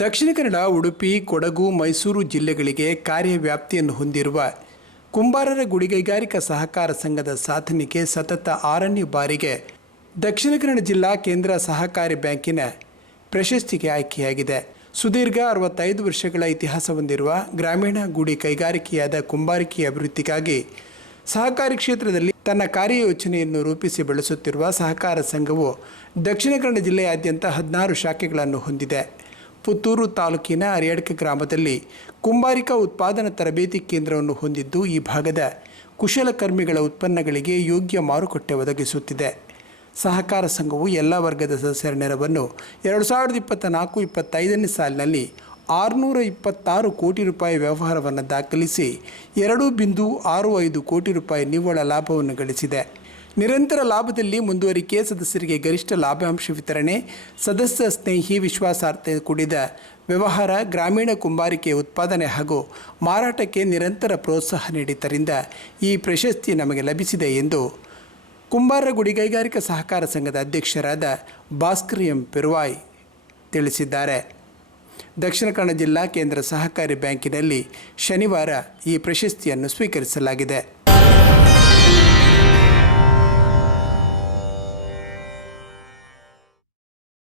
ದಕ್ಷಿಣ ಕನ್ನಡ, ಉಡುಪಿ, ಕೊಡಗು, ಮೈಸೂರು ಜಿಲ್ಲೆಗಳಿಗೆ ಕಾರ್ಯವ್ಯಾಪ್ತಿಯನ್ನು ಹೊಂದಿರುವ ಕುಂಬಾರರ ಗುಡಿಗೈಗಾರಿಕಾ ಸಹಕಾರ ಸಂಘದ ಸಾಧನೆಗೆ ಸತತ ಆರನೇ ಬಾರಿಗೆ ದಕ್ಷಿಣ ಕನ್ನಡ ಜಿಲ್ಲಾ ಕೇಂದ್ರ ಸಹಕಾರಿ ಬ್ಯಾಂಕಿನ ಪ್ರಶಸ್ತಿಗೆ ಆಯ್ಕೆಯಾಗಿದೆ. ಸುದೀರ್ಘ ಅರವತ್ತೈದು ವರ್ಷಗಳ ಇತಿಹಾಸ ಹೊಂದಿರುವ ಗ್ರಾಮೀಣ ಗುಡಿ ಕೈಗಾರಿಕೆಯಾದ ಕುಂಬಾರಿಕೆ ಅಭಿವೃದ್ಧಿಗಾಗಿ ಸಹಕಾರಿ ಕ್ಷೇತ್ರದಲ್ಲಿ ತನ್ನ ಕಾರ್ಯಯೋಜನೆಯನ್ನು ರೂಪಿಸಿ ಬೆಳೆಸುತ್ತಿರುವ ಸಹಕಾರ ಸಂಘವು ದಕ್ಷಿಣ ಕನ್ನಡ ಜಿಲ್ಲೆಯಾದ್ಯಂತ ಹದಿನಾರು ಶಾಖೆಗಳನ್ನು ಹೊಂದಿದೆ. ಪುತ್ತೂರು ತಾಲೂಕಿನ ಅರಿಯಡ್ಕ ಗ್ರಾಮದಲ್ಲಿ ಕುಂಬಾರಿಕಾ ಉತ್ಪಾದನಾ ತರಬೇತಿ ಕೇಂದ್ರವನ್ನು ಹೊಂದಿದ್ದು ಈ ಭಾಗದ ಕುಶಲಕರ್ಮಿಗಳ ಉತ್ಪನ್ನಗಳಿಗೆ ಯೋಗ್ಯ ಮಾರುಕಟ್ಟೆ ಒದಗಿಸುತ್ತಿದೆ. ಸಹಕಾರ ಸಂಘವು ಎಲ್ಲ ವರ್ಗದ ಸದಸ್ಯರ ನೆರವನ್ನು ಎರಡು ಸಾವಿರದ ಇಪ್ಪತ್ತ ನಾಲ್ಕು ಇಪ್ಪತ್ತೈದನೇ ಸಾಲಿನಲ್ಲಿ ಆರುನೂರ ಇಪ್ಪತ್ತಾರು ಕೋಟಿ ರೂಪಾಯಿ ವ್ಯವಹಾರವನ್ನು ದಾಖಲಿಸಿ ಎರಡು ಬಿಂದು ಆರು ಐದು ಕೋಟಿ ರೂಪಾಯಿ ನಿವ್ವಳ ಲಾಭವನ್ನು ಗಳಿಸಿದೆ. ನಿರಂತರ ಲಾಭದಲ್ಲಿ ಮುಂದುವರಿಕೆ, ಸದಸ್ಯರಿಗೆ ಗರಿಷ್ಠ ಲಾಭಾಂಶ ವಿತರಣೆ, ಸದಸ್ಯ ಸ್ನೇಹಿ ವಿಶ್ವಾಸಾರ್ಥ ಕೂಡಿದ ವ್ಯವಹಾರ, ಗ್ರಾಮೀಣ ಕುಂಬಾರಿಕೆ ಉತ್ಪಾದನೆ ಹಾಗೂ ಮಾರಾಟಕ್ಕೆ ನಿರಂತರ ಪ್ರೋತ್ಸಾಹ ನೀಡಿದ್ದರಿಂದ ಈ ಪ್ರಶಸ್ತಿ ನಮಗೆ ಲಭಿಸಿದೆ ಎಂದು ಕುಂಬಾರಗುಡಿ ಕೈಗಾರಿಕಾ ಸಹಕಾರ ಸಂಘದ ಅಧ್ಯಕ್ಷರಾದ ಭಾಸ್ಕರ್ ಎಂ ಪೆರುವಾಯ್ ತಿಳಿಸಿದ್ದಾರೆ. ದಕ್ಷಿಣ ಕನ್ನಡ ಜಿಲ್ಲಾ ಕೇಂದ್ರ ಸಹಕಾರಿ ಬ್ಯಾಂಕಿನಲ್ಲಿ ಶನಿವಾರ ಈ ಪ್ರಶಸ್ತಿಯನ್ನು ಸ್ವೀಕರಿಸಲಾಗಿದೆ.